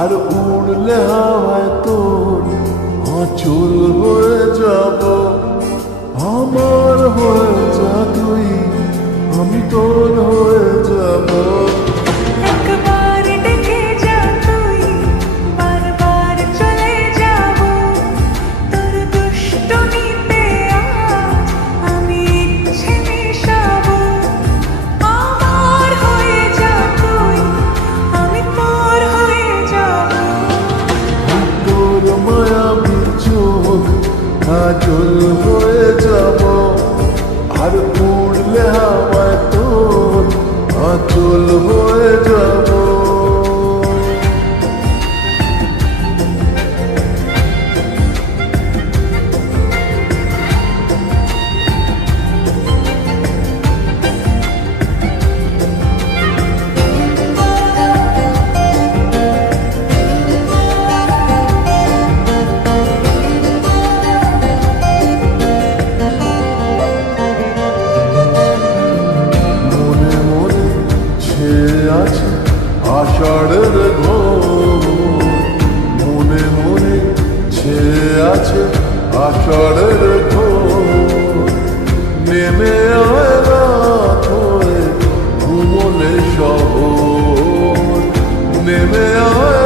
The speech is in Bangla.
আর উড়লে হাওয়ায় তোর আঁচল হয়ে যাব। আমার হয়ে যা তুই, আমি তোর হয়ে যাব। একবার ডেকে যা তুই, বারবার চলে যাব। তোর দুষ্টুমিতে আজ আমি ইচ্ছে মেশাবো। আমার হয়ে যা তুই, আমি তোর হয়ে যাব। তোর মায়াবী চোখ আঁচল হয়ে যাব। আর উড়লে হাওয়ায় তোর আঁচল হয়ে যাব। মনে মনে ছেয়ে আছে আষাঢ়ের ঘোর। মনে মনে ছেয়ে আছে আষাঢ়ের ঘোর। নেমে আয় রাত হয়ে ঘুমলে শহর। নেমে আয়